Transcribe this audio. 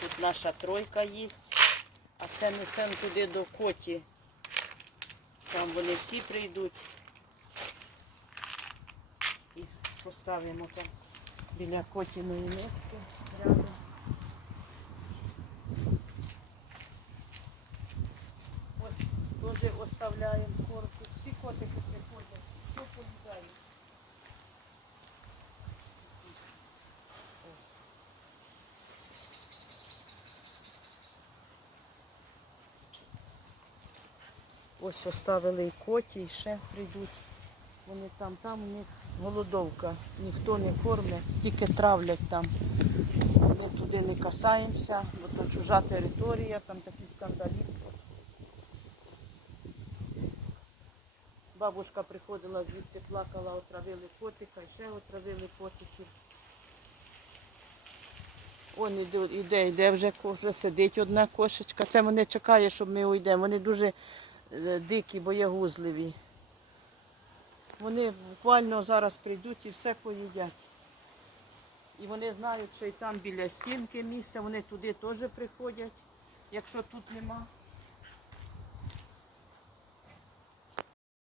Тут наша тройка є. А це несемо туди до коті. Там вони всі прийдуть. І поставимо там біля котіної миски рядом. Ось теж оставляємо корку. Всі котики приходять, все поїдають. Ось оставили і коті, і ще прийдуть. Вони там, там у них голодовка. Ніхто не кормить, тільки травлять там. Ми туди не касаємося, бо то чужа територія, там такі скандалісти. Бабушка приходила звідти, плакала, отравили котика, ще отравили котиків. Он іде, іде вже, вже сидить одна кошечка. Це вони чекає, щоб ми уйдемо. Вони дуже дикі, боягузливі. Вони буквально зараз прийдуть і все поїдять. І вони знають, що і там біля сінки місце, вони туди теж приходять, якщо тут нема.